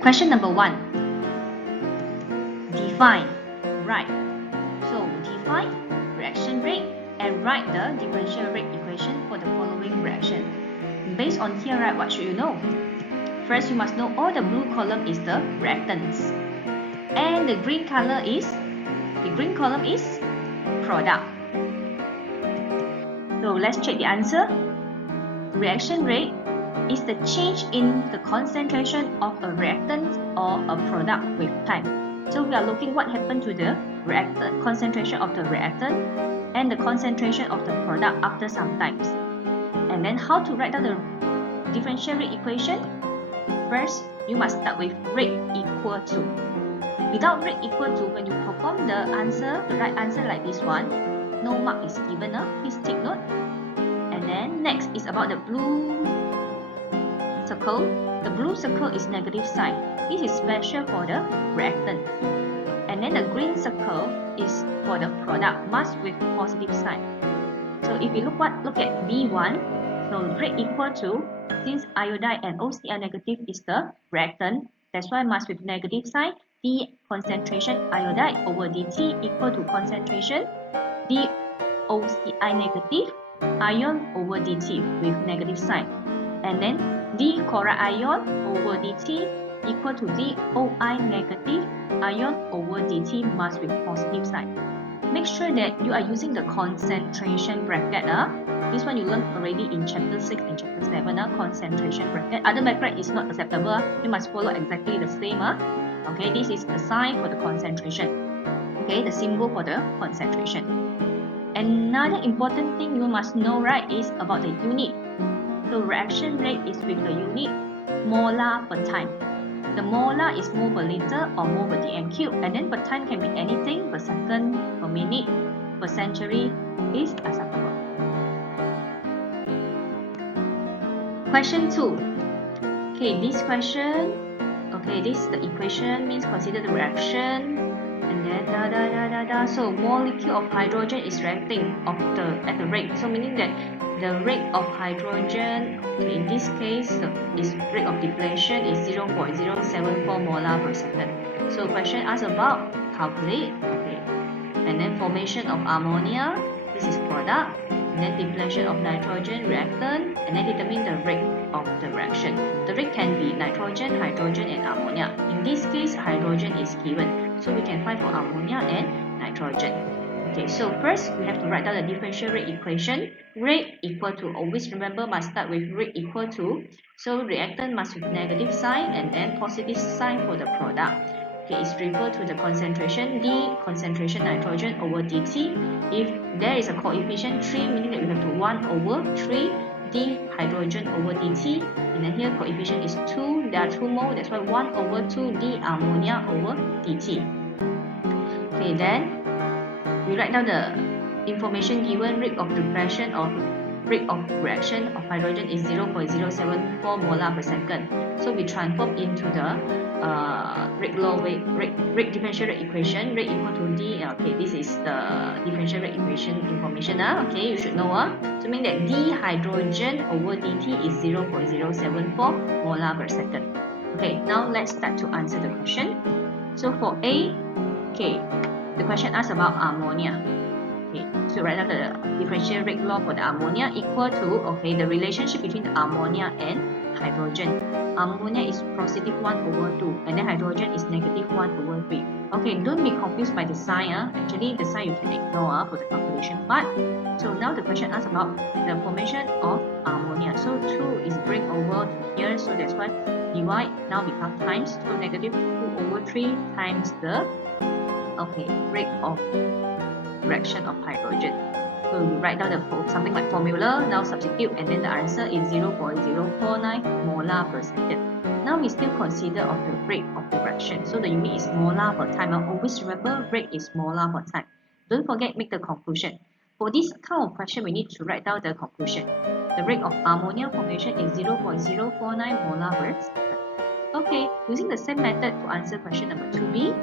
Question number 1. Define, write. So define reaction rate and write the differential rate equation for the following reaction. Based on here, right, what should you know? First, you must know all the blue column is the reactants, and the green column is product. So let's check the answer. Reaction rate is the change in the concentration of a reactant or a product with time. So we are looking what happened to the reactant concentration of the reactant and the concentration of the product after some times. And then how to write down the differential rate equation? First, you must start with rate equal to. Without rate equal to, when you perform the right answer like this one, no mark is given. Please take note. And then next is about the blue circle. The blue circle is negative sign. This is special for the reactant. And then the green circle is for the product, must with positive sign. So if you look at B1, so rate equal to, since iodide and OC are negative is the reactant, that's why must with negative sign. The concentration iodide over dt equal to concentration DOCI negative ion over dt with negative sign. And then D chloride ion over dt equal to DOI negative ion over dt must with positive sign. Make sure that you are using the concentration bracket. This one you learned already in chapter 6 and chapter 7. Concentration bracket. Other bracket is not acceptable. You must follow exactly the same. Okay, this is the sign for the concentration. Okay, the symbol for the concentration. Another important thing you must know, right, is about the unit. So reaction rate is with the unit molar per time. The molar is mole per liter or mole per dm cube, and then per time can be anything, per second, per minute, per century is acceptable. Question 2. Okay, this question, okay, this the equation means consider the reaction, and then so molecule of hydrogen is reacting at the rate. So meaning that the rate of hydrogen, okay, in this case, is rate of depletion is 0.074 molar per second. So question asks about calculate, okay, and then formation of ammonia, this is product, and then depletion of nitrogen, reactant, and then determine the rate of the reaction. The rate can be nitrogen, hydrogen, and ammonia. In this case, hydrogen is given, so we can find for ammonia and nitrogen. Okay, so first we have to write down the differential rate equation. Rate equal to, always remember, must start with rate equal to. So reactant must with negative sign and then positive sign for the product. Okay, it's referred to the concentration D, concentration nitrogen over dt. If there is a coefficient 3, meaning that we have to 1 over 3 D hydrogen over dt. And then here coefficient is 2, there are 2 mole, that's why 1 over 2 D ammonia over dt. Okay, then we write down the information given. Rate of depletion or rate of reaction of hydrogen is 0.074 molar per second. So we transform into the rate differential rate equation. Rate equal to D. Okay, this is the differential rate equation information. Okay, you should know. So meaning that D hydrogen over dt is 0.074 molar per second. Okay, now let's start to answer the question. So for A, okay, the question asks about ammonia. Okay, so write down the differential rate law for the ammonia equal to, okay, the relationship between the ammonia and hydrogen. Ammonia is positive 1 over 2 and then hydrogen is negative 1 over 3. Okay, don't be confused by the sign. Actually, the sign you can ignore for the calculation part. So now the question asks about the formation of ammonia. So 2 is bring over to here, so that's why divide now become times. So negative 2 over 3 times the, okay, rate of reaction of hydrogen. So you write down something like formula, now substitute, and then the answer is 0.049 molar per second. Now we still consider of the rate of the reaction. So the unit is molar per time. Now always remember rate is molar per time. Don't forget, make the conclusion. For this kind of question, we need to write down the conclusion. The rate of ammonia formation is 0.049 molar per second. Okay, using the same method to answer question number 2b.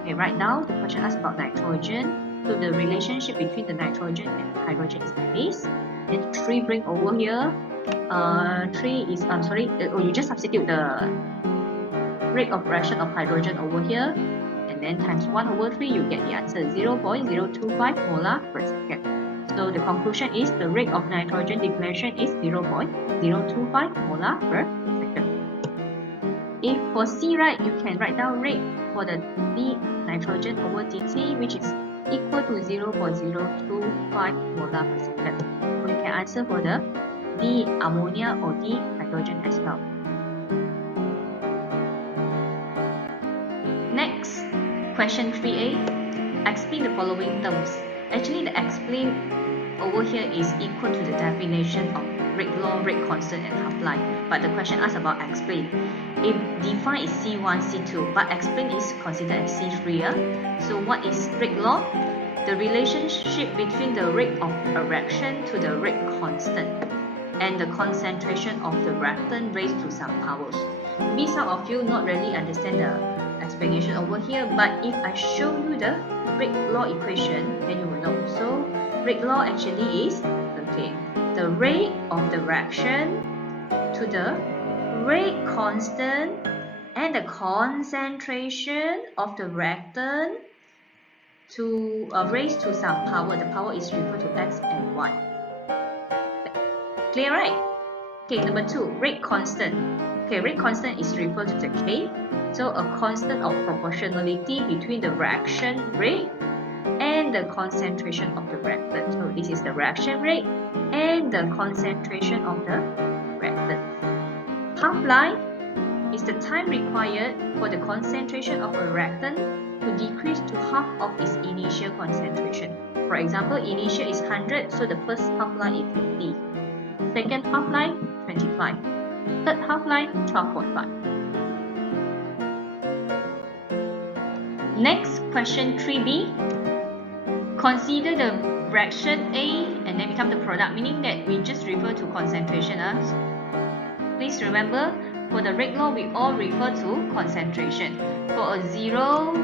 Okay, right now the question asks about nitrogen. So the relationship between the nitrogen and hydrogen is like this. Then 3 bring over here. 3 is, you just substitute the rate of reaction of hydrogen over here, and then times 1/3, you get the answer 0.025 molar per second. So the conclusion is the rate of nitrogen depletion is 0.025 molar per second. If for C, right, you can write down rate for the D nitrogen over dt, which is equal to 0.025 molar per second. So you can answer for the D ammonia or D hydrogen as well. Next, question 3a. Explain the following terms. Actually, the explain over here is equal to the definition of rate law, rate constant, and half-life. But the question asks about explain. If define is C1, C2, but explain is considered as C3. So what is rate law? The relationship between the rate of a reaction to the rate constant and the concentration of the reactant raised to some powers. Maybe some of you not really understand the explanation over here, but if I show you the rate law equation, then you will know. So rate law actually is the rate of the reaction to the rate constant and the concentration of the reactant to raised to some power. The power is referred to x and y. Clear, right? Okay, number 2, rate constant. Okay, rate constant is referred to the K. So a constant of proportionality between the reaction rate and the concentration of the reactant. So this is the reaction rate and the concentration of the reactant. Half-life is the time required for the concentration of a reactant to decrease to half of its initial concentration. For example, initial is 100, so the first half-life is 50. Second half-life, 25. Third half-life, 12.5. Next, question 3b. Consider the reaction A and then become the product, meaning that we just refer to concentration. Please remember, for the rate law, we all refer to concentration. For a 0,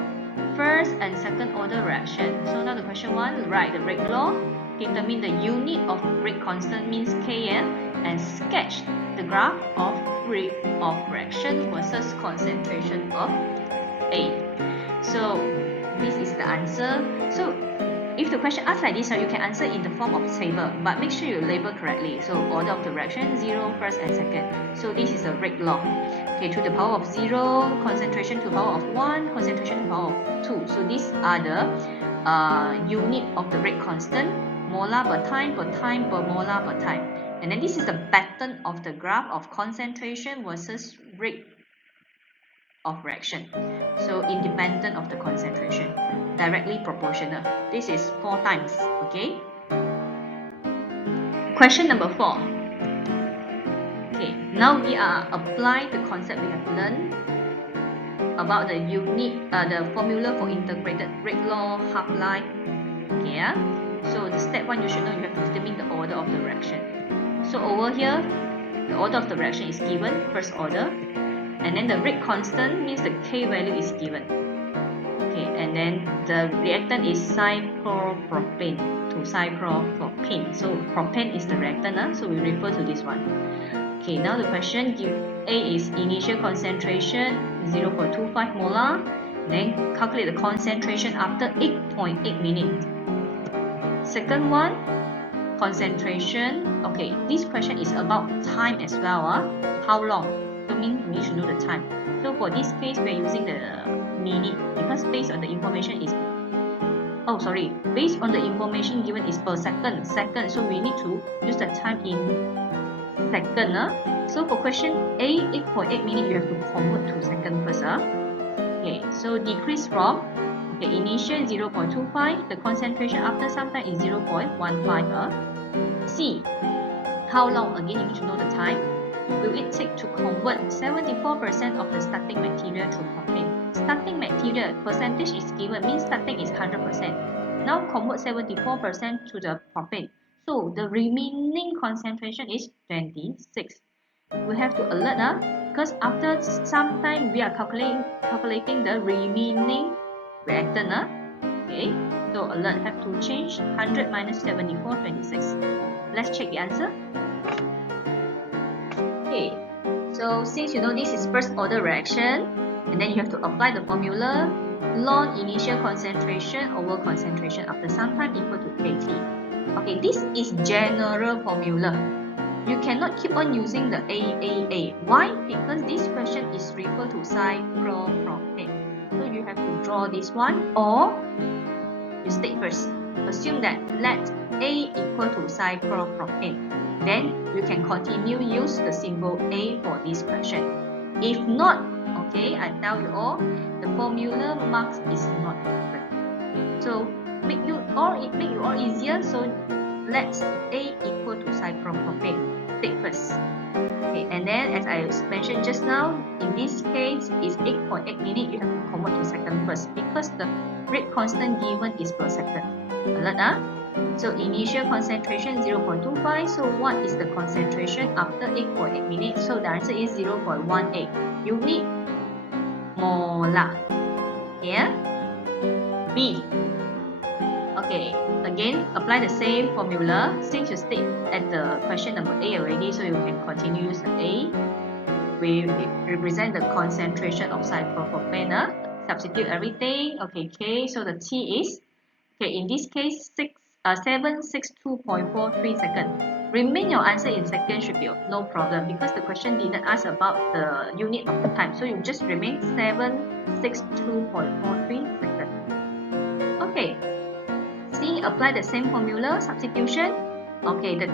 first and second order reaction. So now the question 1, write the rate law, determine the unit of rate constant means Kn, and sketch the graph of rate of reaction versus concentration of A. So this is the answer. So if the question asks like this, you can answer in the form of table, but make sure you label correctly. So order of the reaction, 0, first and second. So this is a rate law. Okay, to the power of 0, concentration to the power of 1, concentration to the power of 2. So these are the unit of the rate constant, molar per time, per time, per molar per time. And then this is the pattern of the graph of concentration versus rate of reaction. So independent of the concentration, directly proportional. This is 4 times, okay? Question number 4. Okay, now we are applying the concept we have learned about the the formula for integrated rate law, half-life. Okay, so the step 1, you should know you have to determine the order of the reaction. So over here, the order of the reaction is given, first order, and then the rate constant means the K value is given. Okay, and then the reactant is cyclopropane to cyclopropane. So propane is the reactant, so we refer to this one. Okay, now the question give A is initial concentration 0.25 molar, then calculate the concentration after 8.8 minutes. Second one, concentration. Okay, this question is about time as well. How long? So means we need to know the time. So for this case, we are using the minute because based on the information is based on the information given is per second. So we need to use the time in second. So for question A, 8.8 minutes, you have to convert to second first. Okay, so decrease from initial 0.25, the concentration after some time is 0.15. C, how long? Again, you need to know the time. Will it take to convert 74% of the starting material to propane? Starting material percentage is given, means starting is 100%. Now convert 74% to the propane. So the remaining concentration is 26. We have to alert because after some time we are calculating the remaining reactant. Okay, so alert have to change 100 minus 74, 26. Let's check the answer. Okay, so since you know this is first order reaction, And then you have to apply the formula ln initial concentration over concentration after some time equal to kT. Okay, this is general formula. You cannot keep on using the A. Why? Because this question is referred to cyclopropane. So you have to draw this one, or you state first. Assume that let A equal to cyclopropane. Then you can continue use the symbol A for this question. If not, okay, I tell you all, the formula marks is not different. So make you all easier. So let A equal to cyclopropane. Take first. Okay, and then as I mentioned just now, in this case is 8.8 minutes. You have to convert to second first because the rate constant given is per second. Alert, huh? So initial concentration 0.25. So what is the concentration after 8.8 minutes? So the answer is 0.18 unit molar. Here, B. Okay, again, apply the same formula since you state at the question number A already, so you can continue use the A. We represent the concentration of cyclopropane. Substitute everything. Okay, K. So the T is, okay, in this case 762.43 seconds. Remain your answer in seconds should be no problem because the question didn't ask about the unit of the time. So you just remain 762.43 seconds. Okay. See, apply the same formula, substitution. Okay, the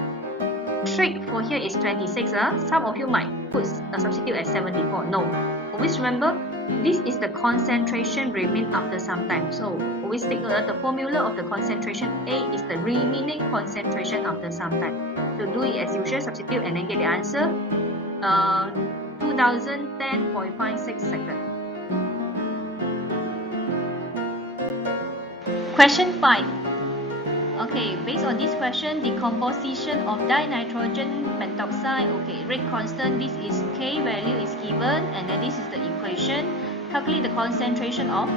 trick for here is 26. Some of you might put a substitute at 74. No. Always remember, this is the concentration remain after some time. So always take note, the formula of the concentration A is the remaining concentration after some time. So do it as usual, substitute and then get the answer. 2010.56 seconds. Question 5. Okay, based on this question, the composition of dinitrogen pentoxide, okay, rate constant, this is K value is given, and then this is the equation. Calculate the concentration of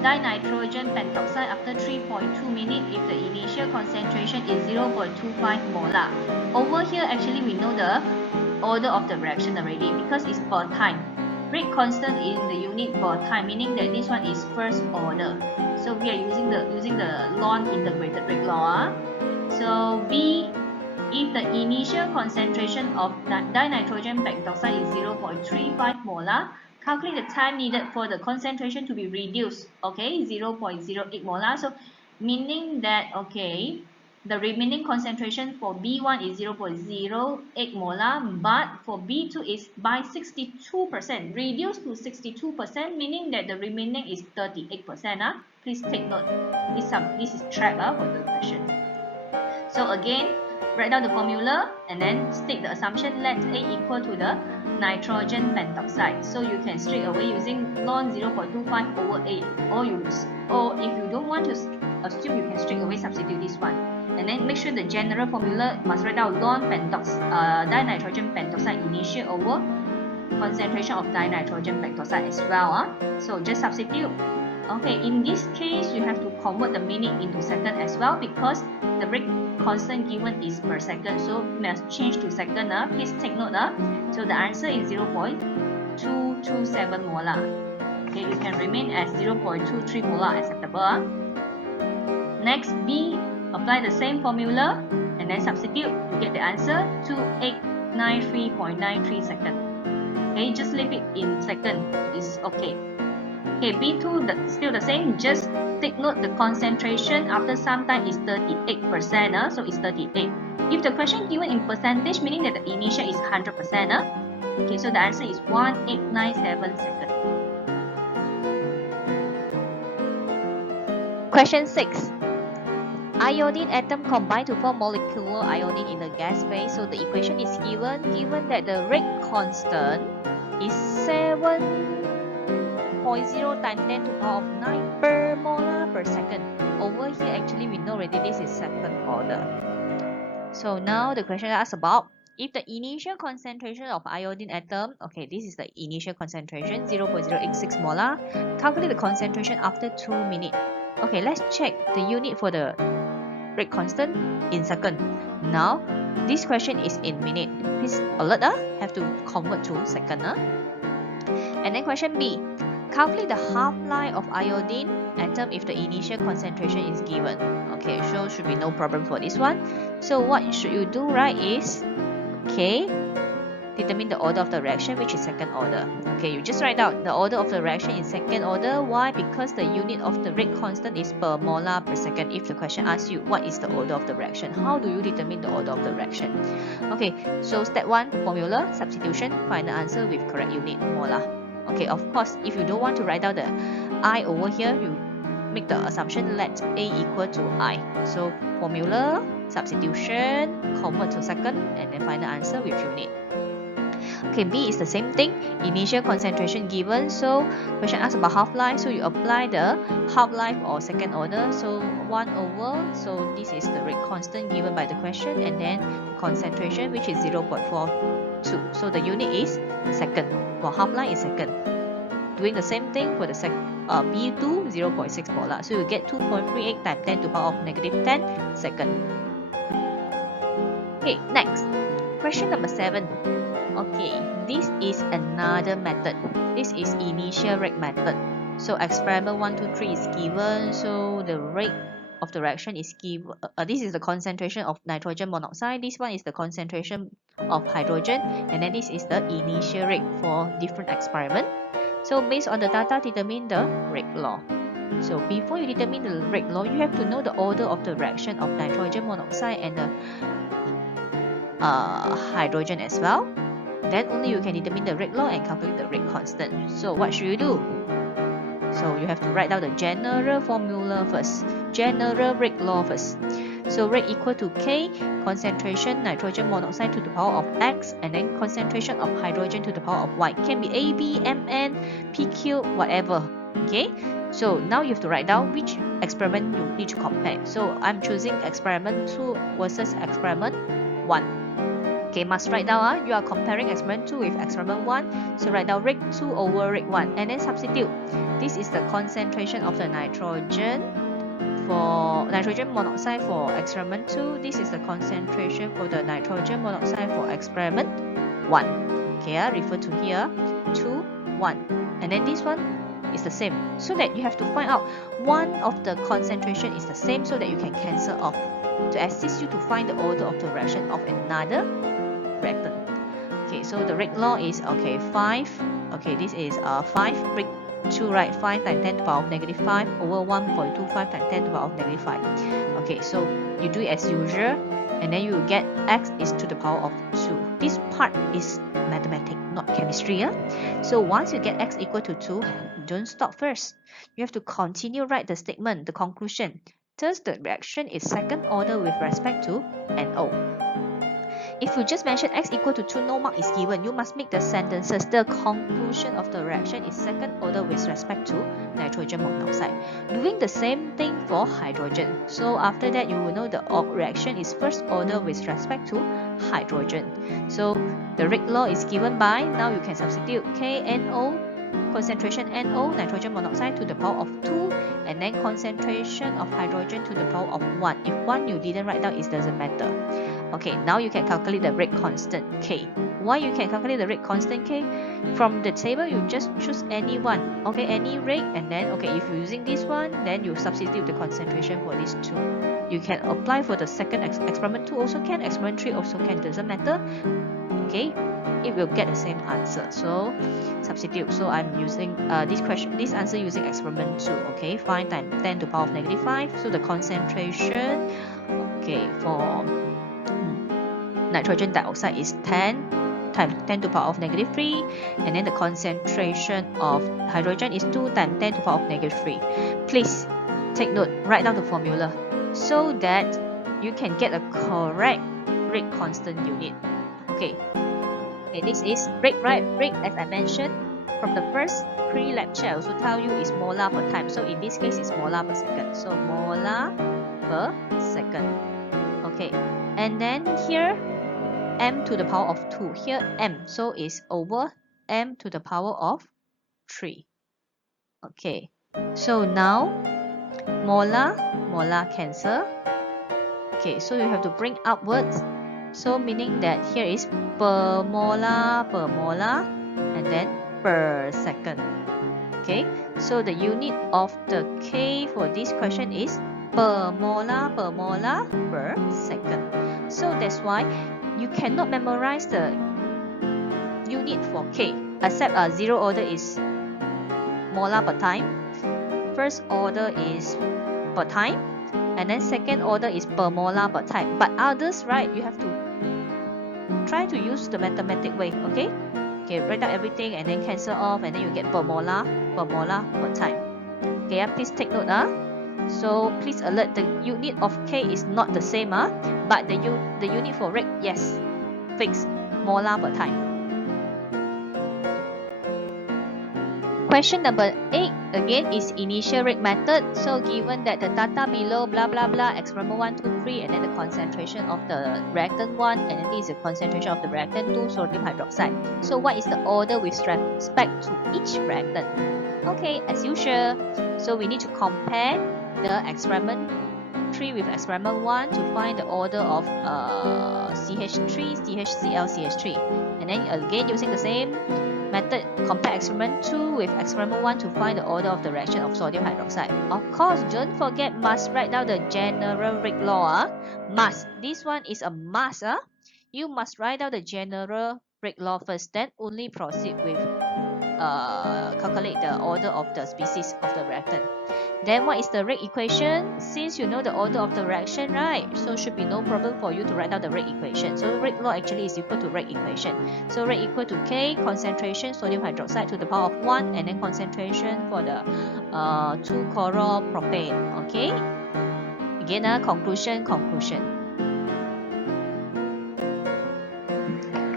dinitrogen pentoxide after 3.2 minutes if the initial concentration is 0.25 molar. Over here, actually, we know the order of the reaction already because it's per time. Rate constant is the unit per time, meaning that this one is first order. So we are using the ln integrated rate law. So B, if the initial concentration of dinitrogen pentoxide is 0.35 molar, calculate the time needed for the concentration to be reduced. Okay, 0.08 molar. So meaning that, okay, the remaining concentration for B1 is 0.08 molar, but for B2 is by 62%, reduced to 62%, meaning that the remaining is 38%. Please take note. This is trap for the question. So again, write down the formula and then state the assumption. Let A equal to the nitrogen pentoxide. So you can straight away using ln 0.25 over A, or if you don't want to assume, you can straight away substitute this one. And then make sure the general formula must write down ln dinitrogen pentoxide initial over concentration of dinitrogen pentoxide as well. So just substitute. Okay, in this case, you have to convert the minute into second as well because the rate constant given is per second. So must change to second. Please take note. So the answer is 0.227 molar. Okay, you can remain as 0.23 molar acceptable. Next, B, apply the same formula and then substitute. You get the answer 2893.93 seconds. Okay, just leave it in second. It's okay. Okay, B2 still the same. Just take note the concentration after some time is 38%. So it's 38. If the question given in percentage, meaning that the initial is 100%. Okay, so the answer is 1897 seconds. Question 6. Iodine atom combine to form molecular iodine in the gas phase. So the equation is given that the rate constant is 7.0 times 10 to the power of 9 per molar per second. Over here, actually, we know already this is second order. So now the question asks about if the initial concentration of iodine atom, okay, this is the initial concentration, 0.086 molar. Calculate the concentration after 2 minutes. Okay, let's check the unit for the rate constant in second. Now, this question is in minute. Please alert, have to convert to second. And then question B. Calculate the half-life of iodine atom if the initial concentration is given. Okay, so should be no problem for this one. So what should you do, right, is, okay, determine the order of the reaction, which is second order. Okay, you just write out the order of the reaction in second order. Why? Because the unit of the rate constant is per molar per second. If the question asks you what is the order of the reaction, how do you determine the order of the reaction? Okay, so step 1, formula, substitution, find the answer with correct unit, molar. Okay, of course, if you don't want to write down the I over here, you make the assumption let A equal to I. So formula, substitution, convert to second, and then find the answer with unit. Okay, B is the same thing. Initial concentration given. So question asks about half-life. So you apply the half-life or second order. So 1 over. So this is the rate constant given by the question. And then concentration, which is 0.42. So the unit is second. For half-life is second. Doing the same thing for the B2, 0.6 molar. So you get 2.38 times 10 to the power of negative 10 second. Okay, next. Question number 7. Okay, this is another method. This is initial rate method. So experiment 1, 2, 3 is given. So the rate of the reaction is given. This is the concentration of nitrogen monoxide. This one is the concentration of hydrogen. And then this is the initial rate for different experiment. So based on the data, determine the rate law. So before you determine the rate law, you have to know the order of the reaction of nitrogen monoxide and the hydrogen as well. Then only you can determine the rate law and calculate the rate constant. So what should you do? So you have to write down the general formula first. General rate law first. So rate equal to K, concentration nitrogen monoxide to the power of X, and then concentration of hydrogen to the power of Y. Can be A, B, Mn, PQ, whatever. Okay. So now you have to write down which experiment you need to compare. So I'm choosing experiment 2 versus experiment 1. Okay, must write down, you are comparing experiment 2 with experiment 1. So write down rate 2 over rate 1 and then substitute. This is the concentration of the nitrogen for nitrogen monoxide for experiment 2. This is the concentration for the nitrogen monoxide for experiment 1. Okay, refer to here 2, 1. And then this one is the same. So that you have to find out one of the concentration is the same so that you can cancel off to assist you to find the order of the reaction of another reactant. Okay, so the rate law is 5. Okay, this is 5 rate 2, right? 5 times 10 to the power of negative 5 over 1.25 times 10 to the power of negative 5. Okay, so you do it as usual, and then you will get x is to the power of 2. This part is mathematics, not chemistry. So once you get x equal to 2, don't stop first. You have to continue write the statement, the conclusion. Thus, the reaction is second order with respect to NO. If you just mention x equal to 2, no mark is given. You must make the sentences. The conclusion of the reaction is second order with respect to nitrogen monoxide. Doing the same thing for hydrogen. So after that, you will know the reaction is first order with respect to hydrogen. So the rate law is given by, now you can substitute KNO, concentration NO, nitrogen monoxide to the power of 2, and then concentration of hydrogen to the power of 1. If 1 you didn't write down, it doesn't matter. Okay, now you can calculate the rate constant K. Why you can calculate the rate constant K? From the table, you just choose any one. Okay, any rate, and then if you're using this one, then you substitute the concentration for these two. You can apply for the second experiment 2 also can, experiment 3 also can, doesn't matter. Okay, it will get the same answer. So substitute. So I'm using this answer using experiment 2. Okay, 5 times 10 to the power of negative 5. So the concentration, for nitrogen dioxide is 10 times 10 to the power of negative 3, and then the concentration of hydrogen is 2 times 10 to the power of negative 3. Please take note, write down the formula so that you can get a correct rate constant unit. Okay, this is rate, right? Rate, as I mentioned from the first pre-lecture, I also tell you is molar per time. So in this case, it's molar per second. So molar per second. Okay, and then here m to the power of 2. Here m, so is over m to the power of 3. Okay, so now molar cancel. Okay, so you have to bring upwards. So meaning that here is per molar, and then per second. Okay, so the unit of the K for this question is per molar per second. So that's why you cannot memorize the unit for K, except 0 order is molar per time, first order is per time, and then second order is per molar per time. But others, right, you have to try to use the mathematic way. Okay, write down everything and then cancel off, and then you get per molar per time. Okay, please take note. So please alert, the unit of K is not the same, but the unit for rate, yes, fixed, molar per time. Question number 8 again is initial rate method. So given that the data below blah blah blah experiment 1, 2, 3, and then the concentration of the reactant 1, and then this is the concentration of the reactant 2, sodium hydroxide. So what is the order with respect to each reactant? Okay, as usual, so we need to compare the experiment 3 with experiment 1 to find the order of CH3, CHCl, CH3. And then again using the same method, compare experiment 2 with experiment 1 to find the order of the reaction of sodium hydroxide. Of course, don't forget must write down the general rate law. Must. This one is a must. You must write down the general rate law first, then only proceed with calculate the order of the species of the reactant. Then what is the rate equation? Since you know the order of the reaction, right? So should be no problem for you to write down the rate equation. So rate law actually is equal to rate equation. So rate equal to K, concentration sodium hydroxide to the power of 1, and then concentration for the 2-chloropropane. Okay? Again, conclusion.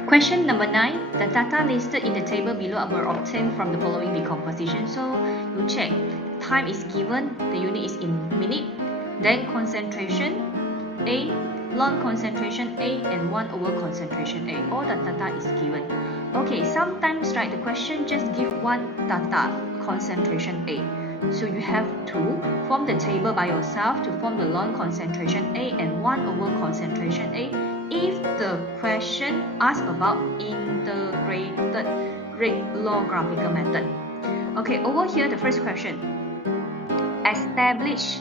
Question number 9. The data listed in the table below were obtained from the following decomposition. So you check. Time is given, the unit is in minute, then concentration A, log concentration A, and 1 over concentration A. All the data is given. Okay, sometimes, right, the question just give one data, concentration A. So you have to form the table by yourself to form the log concentration A and 1 over concentration A if the question asks about integrated rate law graphical method. Okay, over here, the first question. Establish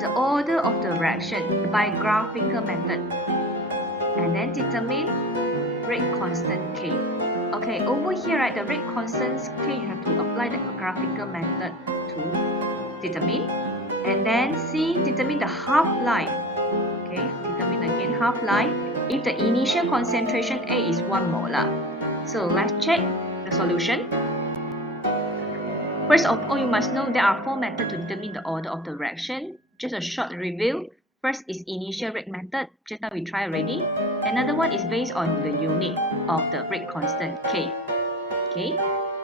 the order of the reaction by graphical method, and then determine rate constant K. Okay, over here, right, the rate constant K, you have to apply the graphical method to determine, and then C, determine the half-life. Okay, determine again half-life if the initial concentration A is 1 molar. So let's check the solution. First of all, you must know there are 4 methods to determine the order of the reaction. Just a short review. First is initial rate method. Just now we tried already. Another one is based on the unit of the rate constant K. Okay.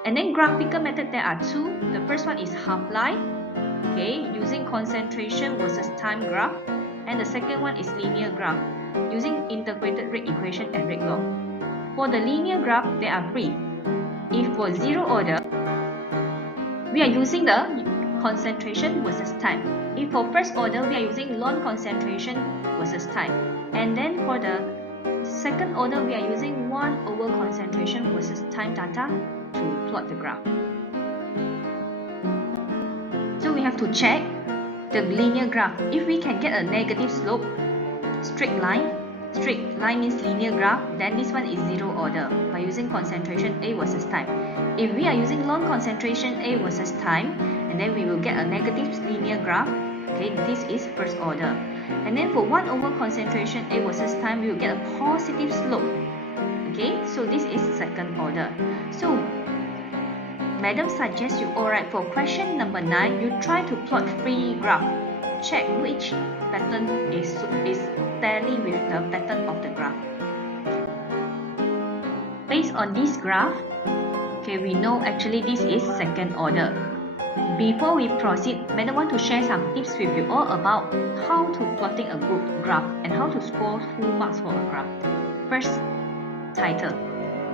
And then graphical method, there are 2. The first one is half-life. Okay, using concentration versus time graph. And the second one is linear graph, using integrated rate equation and rate law. For the linear graph, there are 3. If for 0 order, we are using the concentration versus time. If for first order, we are using log concentration versus time. And then for the second order, we are using 1 over concentration versus time data to plot the graph. So we have to check the linear graph. If we can get a negative slope, straight line means linear graph, then this one is 0 order by using concentration A versus time. If we are using long concentration A versus time, and then we will get a negative linear graph. Okay, this is first order. And then for 1 over concentration A versus time, we will get a positive slope. Okay, so this is second order. So Madam suggests you, alright, for question number 9, you try to plot 3 graph. Check which pattern is tally with the pattern of the graph. Based on this graph, okay, we know actually this is second order. Before we proceed, Madam want to share some tips with you all about how to plotting a good graph and how to score full marks for a graph. First, title.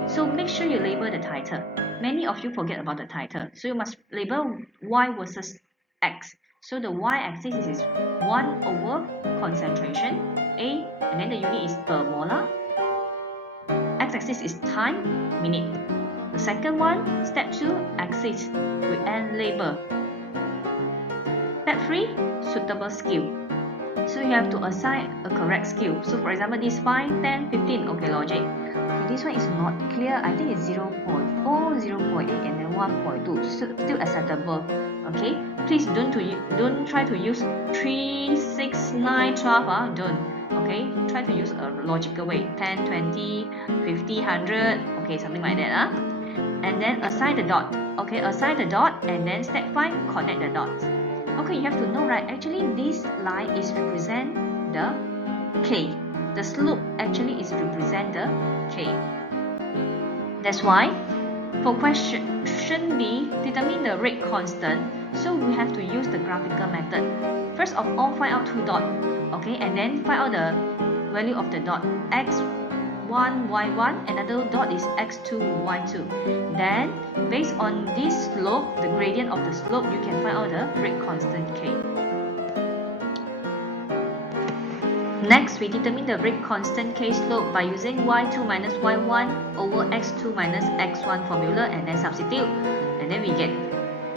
So make sure you label the title. Many of you forget about the title. So you must label Y versus X. So the Y-axis is 1 over concentration, A, and then the unit is per molar. X-axis is time, minute. The second one, step 2, axis with N label. Step 3, suitable skill. So you have to assign a correct skill. So for example, this 5, 10, 15, okay, logic. Okay, this one is not clear. I think it's 0 0.4, 0 0.8, and then 1.2. Still acceptable. Okay, please don't try to use 3, 6, 9, 12. Don't. Okay, try to use a logical way. 10, 20, 50, 100. Okay, something like that. And then assign the dot. Okay, assign the dot, and then step 5, connect the dots. Okay, you have to know, right? Actually, this line is represent the K. The slope actually is represent the K. That's why for question B, determine the rate constant. So we have to use the graphical method. First of all, find out two dots. Okay, and then find out the value of the dot. X1, Y1, another dot is X2, Y2. Then, based on this slope, the gradient of the slope, you can find out the rate constant K. Next, we determine the rate constant K slope by using Y2 minus Y1 over X2 minus X1 formula and then substitute. And then we get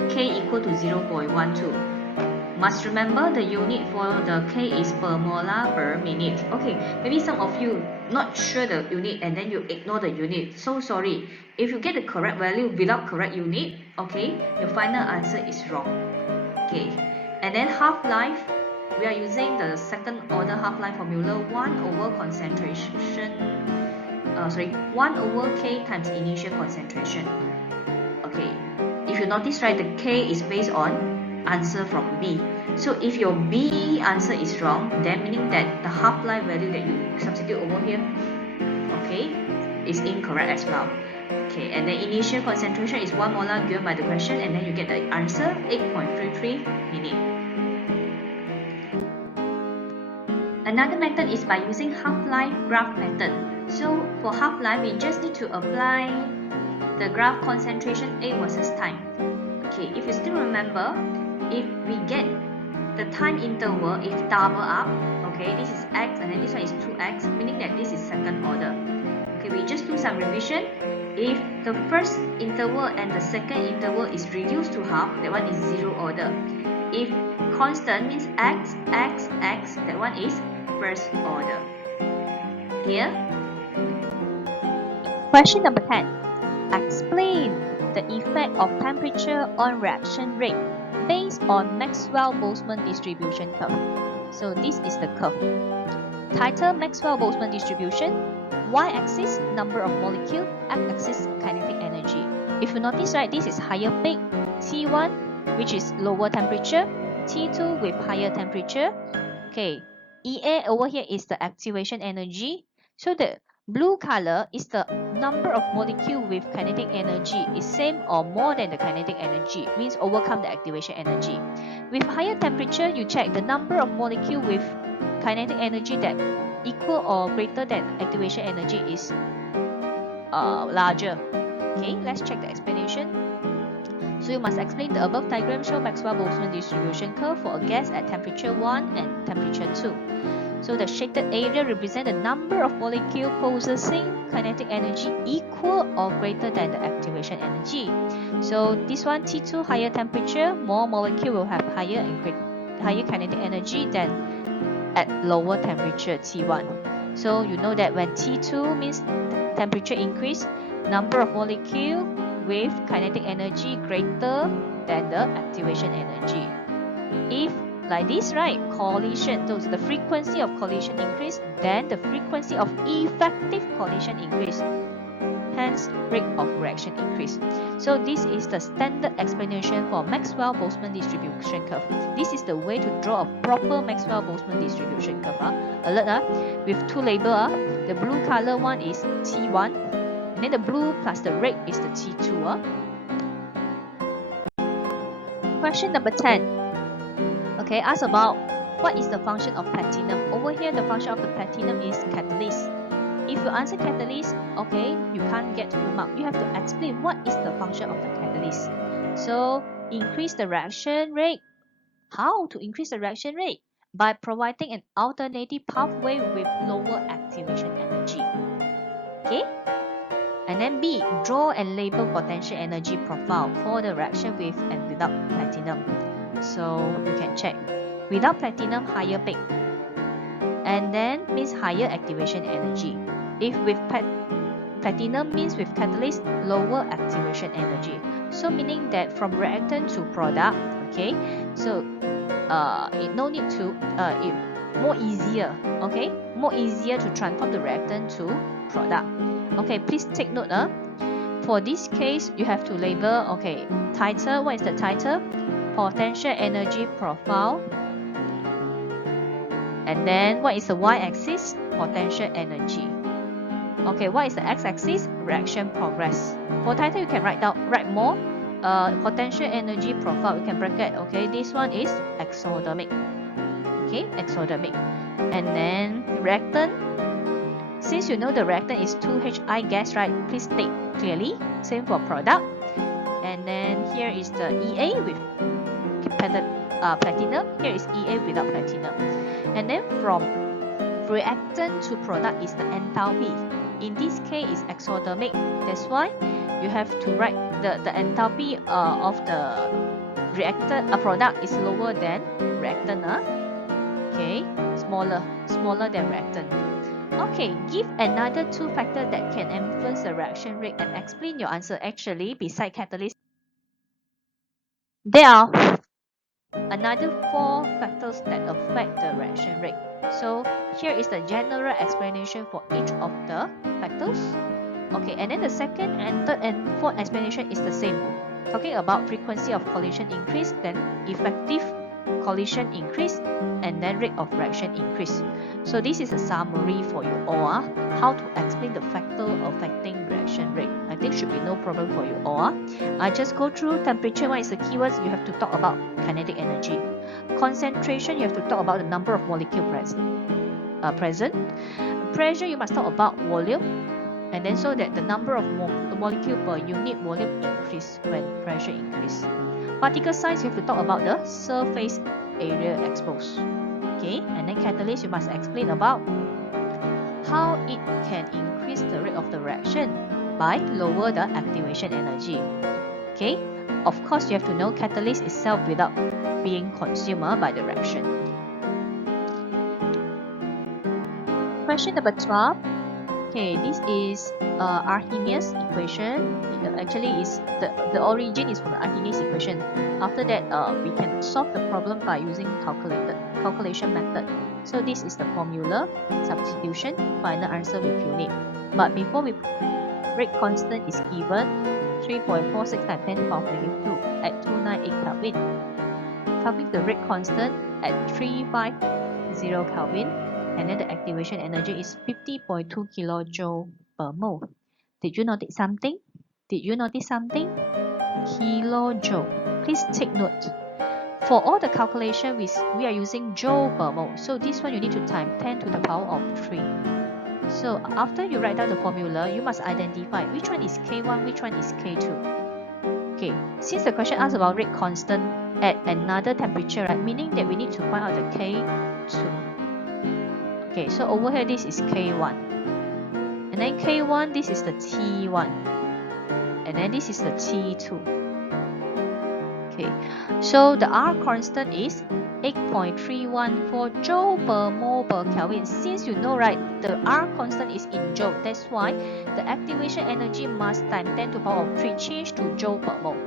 K equal to 0.12. Must remember the unit for the K is per molar per minute. Okay, maybe some of you not sure the unit and then you ignore the unit. So sorry. If you get the correct value without correct unit, okay, your final answer is wrong. Okay, and then half-life, we are using the second order half-life formula 1 over concentration, 1 over K times initial concentration. Okay, if you notice, right, the K is based on answer from B. So if your B answer is wrong, then meaning that the half-life value that you substitute over here, okay, is incorrect as well. Okay, and the initial concentration is 1 molar given by the question, and then you get the answer 8.33 minute. Another method is by using half-life graph method. So for half-life, we just need to apply the graph concentration A versus time. Okay, if you still remember, if we get the time interval is double up, okay, this is x and then this one is 2x, meaning that this is second order. Okay, we just do some revision. If the first interval and the second interval is reduced to half, that one is zero order. If constant means x, x, x, that one is first order. Clear? Question number 10. Explain the effect of temperature on reaction rate based on Maxwell-Boltzmann distribution curve. So this is the curve. Title Maxwell-Boltzmann distribution. Y-axis number of molecule, x-axis kinetic energy. If you notice, right, this is higher peak, T1, which is lower temperature, T2 with higher temperature. Okay, EA over here is the activation energy. So the blue color is the number of molecule with kinetic energy is same or more than the kinetic energy, means overcome the activation energy. With higher temperature, you check the number of molecule with kinetic energy that equal or greater than activation energy is larger. Okay, let's check the explanation. So you must explain the above diagram show Maxwell-Boltzmann distribution curve for a gas at temperature 1 and temperature 2. So the shaded area represents the number of molecules possessing kinetic energy equal or greater than the activation energy. So this one, T2, higher temperature, more molecule will have higher kinetic energy than at lower temperature T1. So you know that when T2 means temperature increase, number of molecule with kinetic energy greater than the activation energy. If like this, right, collision, so the frequency of collision increase, then the frequency of effective collision increase, hence rate of reaction increase. So this is the standard explanation for Maxwell-Boltzmann distribution curve. This is the way to draw a proper Maxwell-Boltzmann distribution curve. Alert, with two labels. The blue color one is T1, and then the blue plus the red is the T2. Question number 10. Okay, ask about what is the function of platinum. Over here, the function of the platinum is catalyst. If you answer catalyst, okay, you can't get full mark. You have to explain what is the function of the catalyst. So, increase the reaction rate. How to increase the reaction rate? By providing an alternative pathway with lower activation energy. Okay? And then B, draw and label potential energy profile for the reaction with and without platinum. So you can check. Without platinum, higher peak. And then means higher activation energy. If with platinum means with catalyst, lower activation energy. So meaning that from reactant to product, okay, so it no need to it more easier, okay, more easier to transform the reactant to product. Okay, please take note. For this case, you have to label, okay, title. What is the title? Potential energy profile. And then what is the y-axis? Potential energy. Okay, what is the x-axis? Reaction progress. For title, you can write more. Potential energy profile, you can bracket. Okay, this one is exothermic. Okay, exothermic. And then reactant. Since you know the reactant is 2HI gas, right? Please state clearly. Same for product. And then here is the EA with platinum. Here is EA without platinum. And then from reactant to product is the enthalpy. In this case, it's exothermic. That's why you have to write the enthalpy of the reactant product is lower than reactant. Okay, smaller than reactant. Okay, give another two factors that can influence the reaction rate and explain your answer. Actually, beside catalyst, there are another 4 factors that affect the reaction rate. So here is the general explanation for each of the factors. Okay, and then the second and third and fourth explanation is the same. Talking about frequency of collision increase, then effective collision increase, and then rate of reaction increase. So this is a summary for you all. How to explain the factor affecting reaction rate. I think should be no problem for you all. I just go through temperature. What is the keywords? You have to talk about kinetic energy. Concentration, you have to talk about the number of molecules present. Pressure, you must talk about volume. And then so that the number of molecule per unit volume increase when pressure increase. Particle size, you have to talk about the surface area exposed. Okay, and then catalyst, you must explain about how it can increase the rate of the reaction by lower the activation energy. Okay, of course you have to know catalyst itself without being consumed by the reaction. Question number 12. Okay, this is Arrhenius equation. Actually, is the origin is from the Arrhenius equation. After that, we can solve the problem by using calculation method. So this is the formula, substitution, final answer with unit. But before we rate constant is given 3.46 times 10 to the power of -2 at 298 Kelvin. Calculate the rate constant at 350 Kelvin. And then the activation energy is 50.2 kilojoule per mole. Did you notice something? Kilojoule. Please take note. For all the calculation, we are using joule per mole. So this one you need to times 10 to the power of 3. So after you write down the formula, you must identify which one is K1, which one is K2. Okay, since the question asks about rate constant at another temperature, right, meaning that we need to find out the K2. Okay, so over here this is K1. And then K1, this is the T1. And then this is the T2. Okay, so the R constant is 8.314 joule per mole per Kelvin. Since you know, right, the R constant is in joule. That's why the activation energy must times 10 to the power of 3 change to joule per mole.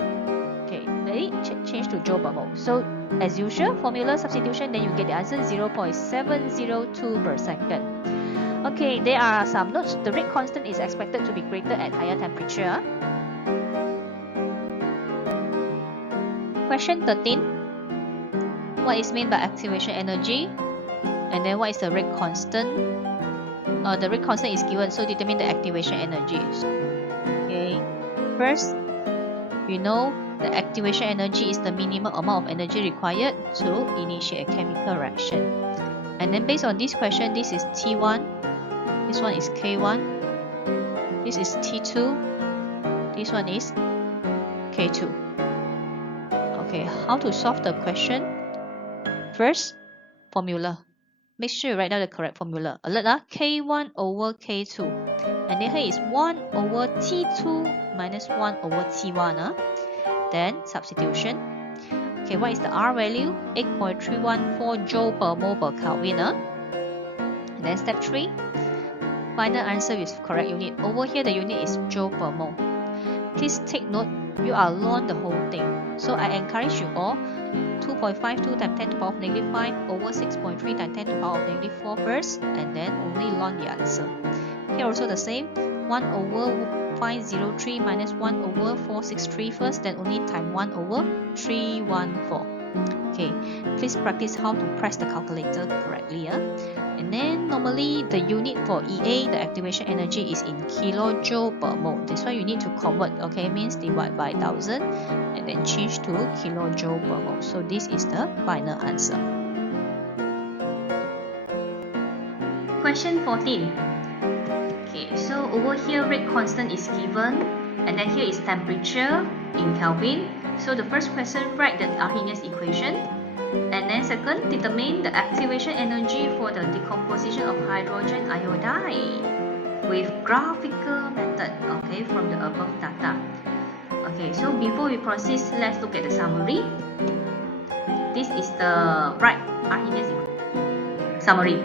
Okay, ready? Change to joule per mole. So as usual, formula substitution, then you get the answer 0.702 per second. Okay, there are some notes. The rate constant is expected to be greater at higher temperature. Question 13. What is meant by activation energy? And then what is the rate constant? The rate constant is given, so determine the activation energy. Okay, first, we know the activation energy is the minimum amount of energy required to initiate a chemical reaction. And then based on this question, this is T1, this one is K1, this is T2, this one is K2. Okay, how to solve the question? First, formula. make sure you write down the correct formula. Alert, K1 over K2. And then here is 1 over T2 minus 1 over T1. Then substitution. Okay, what is the R value? 8.314 joule per mole per Kelvin. And then step 3. Final answer with correct unit. Over here, the unit is joule per mole. Please take note, you are learn the whole thing. So I encourage you all 2.52 times 10 to the power of negative 5 over 6.3 times 10 to the power of negative 4 first, and then only learn the answer. Here also the same, 1 over 503 minus 1 over 463 first, then only time 1 over 314. Okay, please practice how to press the calculator correctly. And then normally the unit for EA, the activation energy, is in kilojoule per mole. That's why you need to convert, okay, means divide by 1000 and then change to kilojoule per mole. So this is the final answer. Question 14. Okay, so over here rate constant is given, and then here is temperature in Kelvin. So the first question, write the Arrhenius equation. And then second, determine the activation energy for the decomposition of hydrogen iodide with graphical method, okay, from the above data. Okay, so before we proceed, let's look at the summary. This is the right Arrhenius summary.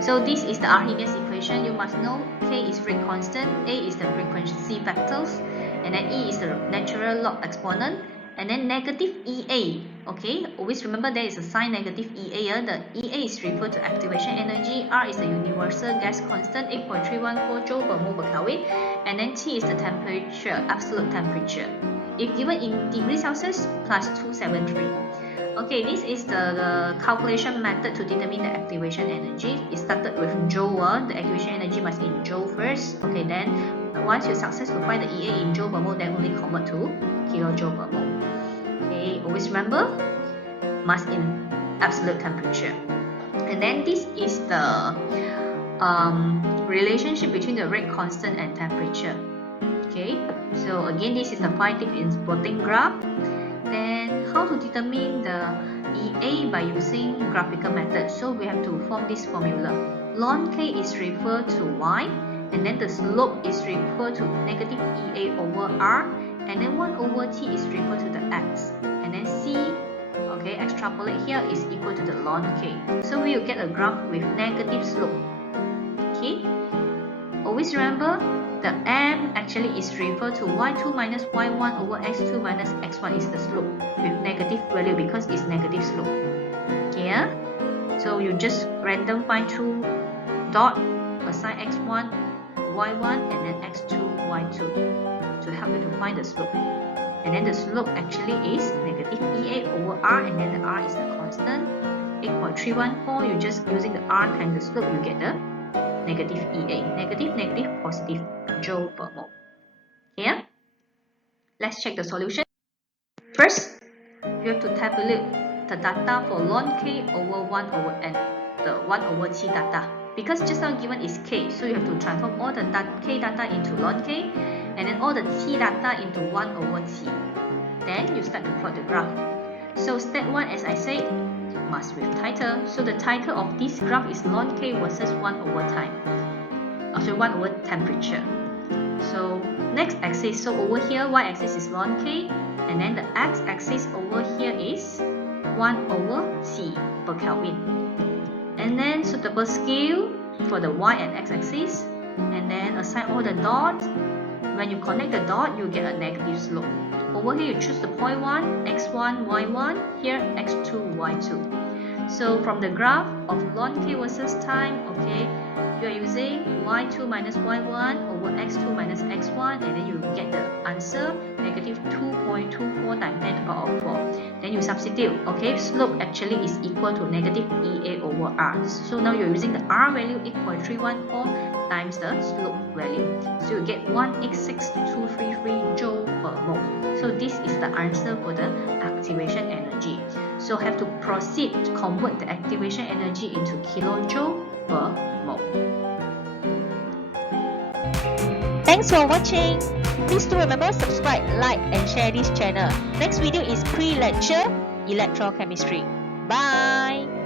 So this is the Arrhenius equation. You must know K is rate constant, A is the frequency vectors, and then E is the natural log exponent, and then negative EA. Okay, always remember there is a sign negative EA. The EA is referred to activation energy, R is the universal gas constant 8.314 joule per mole per Kelvin, and then T is the temperature, absolute temperature. If given in degrees Celsius, plus 273. Okay, this is the calculation method to determine the activation energy. It started with joule. The activation energy must be in joule first. Okay, then once you successfully find the EA in joule per mole, then only convert to kilojoule per mole. Okay, always remember, must in absolute temperature. And then this is the relationship between the rate constant and temperature. Okay, so again, this is the phi tip in plotting graph. Then how to determine the EA by using graphical method? So we have to form this formula. Ln K is referred to Y, and then the slope is referred to negative EA over R, and then 1 over T is referred to the X, and then C, okay, extrapolate here, is equal to the ln K. So we will get a graph with negative slope. Okay, always remember the M actually is referred to Y2 minus Y1 over X2 minus X1 is the slope with negative value because it's negative slope. Okay, so you just random find 2 dot, assign X1, Y1, and then X2, Y2 to help you to find the slope. And then the slope actually is negative EA over R, and then the R is the constant 8.314. You just using the R times the slope, you get the negative EA, negative, negative, positive joule per mole. Here, let's check the solution. First, you have to tabulate the data for ln K over 1 over N, the 1 over T data. Because just now given is K, so you have to transform all the K data into ln K, and then all the T data into 1 over T. Then you start to plot the graph. So step 1, as I said, must with title. So the title of this graph is ln K versus 1 over time. Also 1 over temperature. So next axis, so over here y-axis is ln K, and then the x-axis over here is 1 over T per Kelvin. And then suitable scale for the y and x-axis, and then assign all the dots. When you connect the dot, you get a negative slope. Over here you choose the point 1, x1, y1, here x2, y2. So from the graph of ln K versus time, okay, you are using y2 minus y1 over x2 minus x1, and then you get the answer negative 2.24 times 10 to the power of 4. Then you substitute, okay, slope actually is equal to negative EA over R. So now you're using the R value 8.314 times the slope value. So you get 186.233 joule per mole. So this is the answer for the activation energy. So have to proceed to convert the activation energy into kilojoule per mole. Thanks for watching. Please do remember subscribe, like and share this channel. Next video is pre-lecture electrochemistry. Bye.